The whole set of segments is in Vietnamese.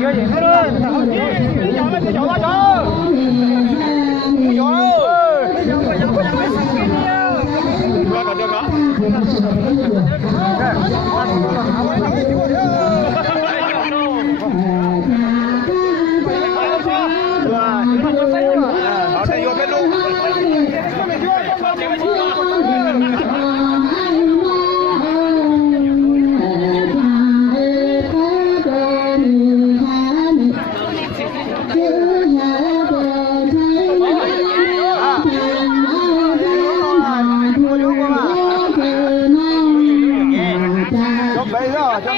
Chưa gì nữa đó. Cái giỏ lên cái giỏ đó. Cái giỏ. Qua còn được hả? Họ sẽ vô bên luôn. Bây giờ cho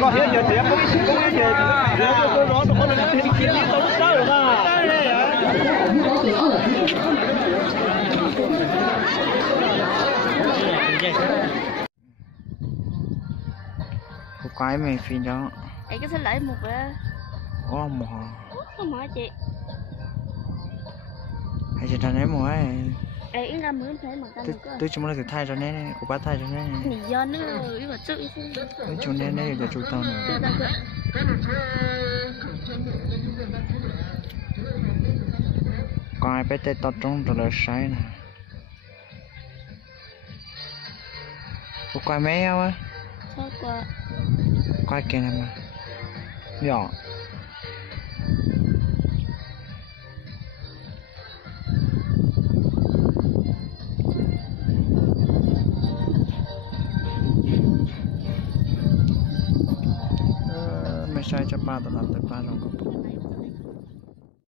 có hiện giờ tiệm cũng như thế nó có được cái kiến lý tốt sao được mà một cái mày phim đó ấy cái xin lại một á có một không hỏi chị hay chỉ thằng ấy một ấy ấy ra mướn thế mà ta tôi chúng nó được thay cho nên của bác thay cho nên nghỉ do nữa ý mà tự tôi chúng nên đây là chủ tao này coi bé tê to trong rồi là sai nè coi mấy á sao qua coi kia này mà nhỏ sai cho ba tao làm tới ba rồi